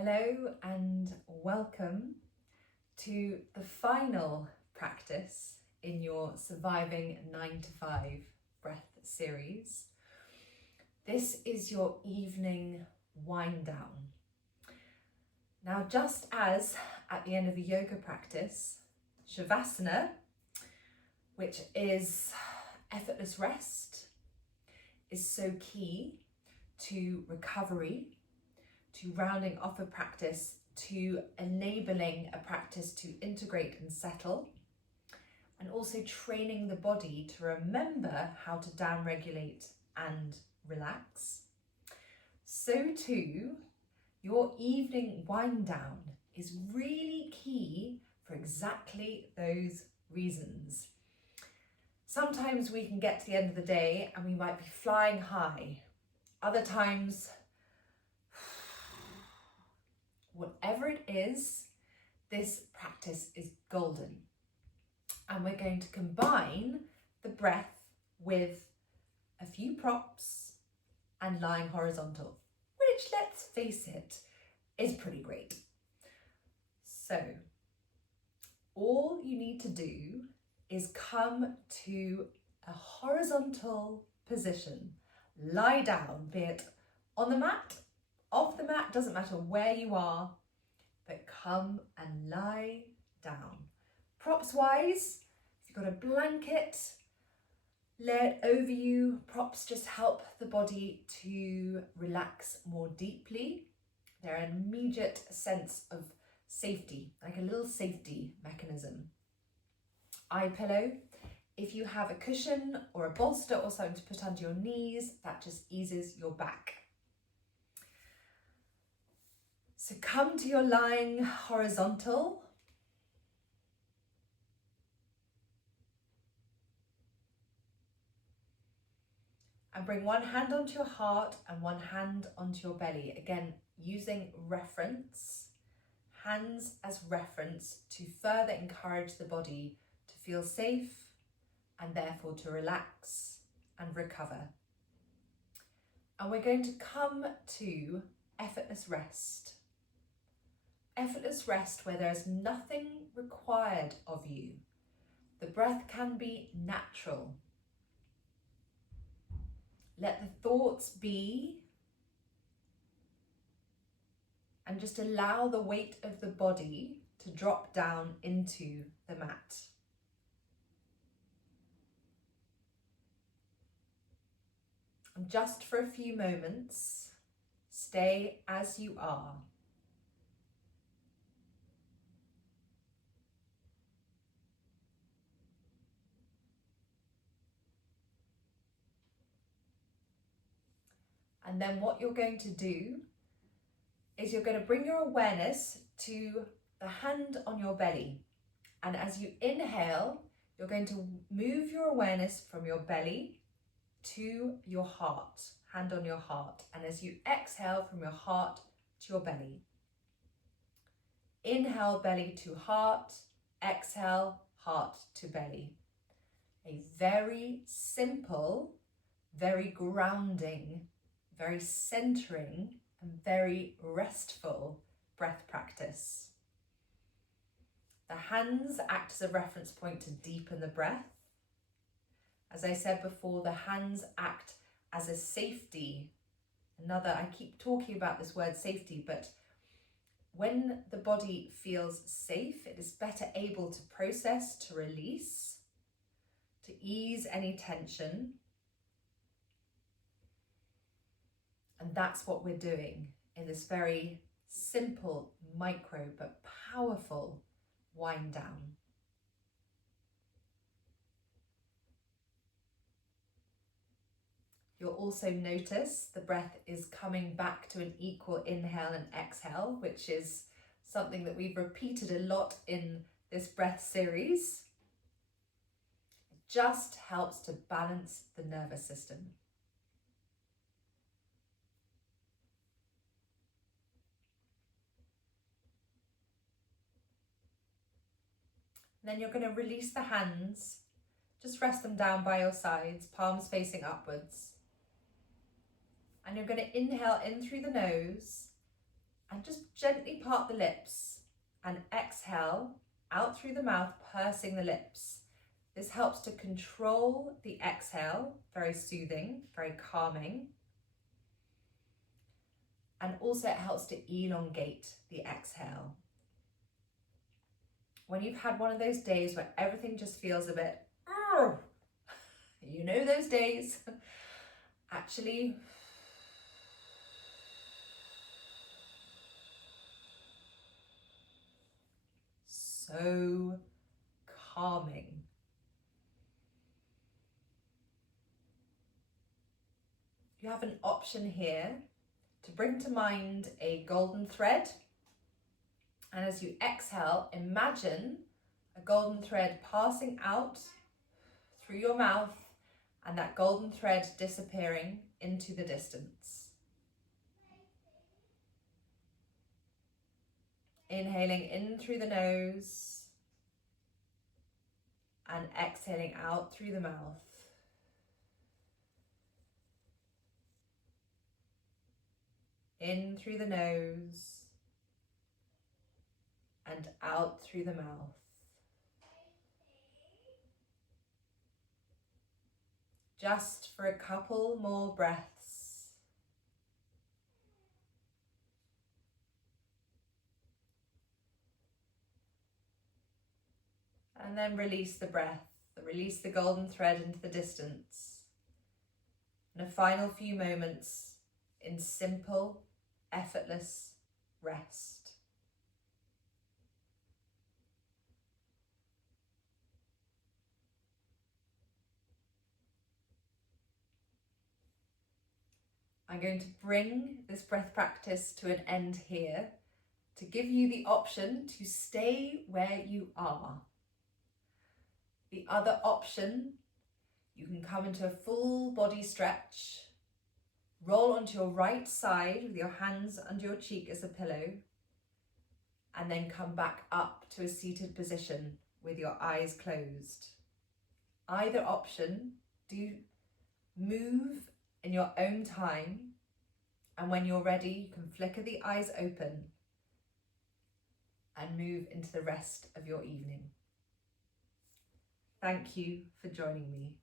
Hello and welcome to the final practice in your Surviving 9 to 5 breath series. This is your evening wind down. Now, just as at the end of a yoga practice, Shavasana, which is effortless rest, is so key to recovery, to rounding off a practice, to enabling a practice to integrate and settle, and also training the body to remember how to down-regulate and relax. So too, your evening wind down is really key for exactly those reasons. Sometimes we can get to the end of the day and we might be flying high. Other times, whatever it is, this practice is golden. And we're going to combine the breath with a few props and lying horizontal, which, let's face it, is pretty great. So, all you need to do is come to a horizontal position. Lie down, be it on the mat, off the mat, doesn't matter where you are, but come and lie down. Props wise, if you've got a blanket, lay it over you. Props just help the body to relax more deeply. They're an immediate sense of safety, like a little safety mechanism. Eye pillow. If you have a cushion or a bolster or something to put under your knees, that just eases your back. So come to your lying horizontal. And bring one hand onto your heart and one hand onto your belly. Again, using reference, hands as reference to further encourage the body to feel safe and therefore to relax and recover. And we're going to come to effortless rest. Effortless rest where there is nothing required of you. The breath can be natural. Let the thoughts be and just allow the weight of the body to drop down into the mat. And just for a few moments, stay as you are. And then what you're going to do is you're going to bring your awareness to the hand on your belly. And as you inhale, you're going to move your awareness from your belly to your heart, hand on your heart. And as you exhale, from your heart to your belly. Inhale, belly to heart. Exhale, heart to belly. A very simple, very grounding, very centering and very restful breath practice. The hands act as a reference point to deepen the breath. As I said before, the hands act as a safety. I keep talking about this word safety, but when the body feels safe, it is better able to process, to release, to ease any tension. And that's what we're doing in this very simple, micro, but powerful wind down. You'll also notice the breath is coming back to an equal inhale and exhale, which is something that we've repeated a lot in this breath series. It just helps to balance the nervous system. Then you're going to release the hands. Just rest them down by your sides, palms facing upwards. And you're going to inhale in through the nose and just Gently part the lips and exhale out through the mouth, pursing the lips. This helps to control the exhale, very soothing, very calming. And also it helps to elongate the exhale. When you've had one of those days where everything just feels a bit, you know those days, actually so calming. You have an option here to bring to mind a golden thread. And as you exhale, imagine a golden thread passing out through your mouth and that golden thread disappearing into the distance. Inhaling in through the nose and exhaling out through the mouth. In through the nose and out through the mouth. Just for a couple more breaths. And then release the breath, release the golden thread into the distance. And a final few moments in simple, effortless rest. I'm going to bring this breath practice to an end here to give you the option to stay where you are. The other option, you can come into a full body stretch, roll onto your right side with your hands under your cheek as a pillow, and then come back up to a seated position with your eyes closed. Either option, do move in your own time, and when you're ready, you can flicker the eyes open and move into the rest of your evening. Thank you for joining me.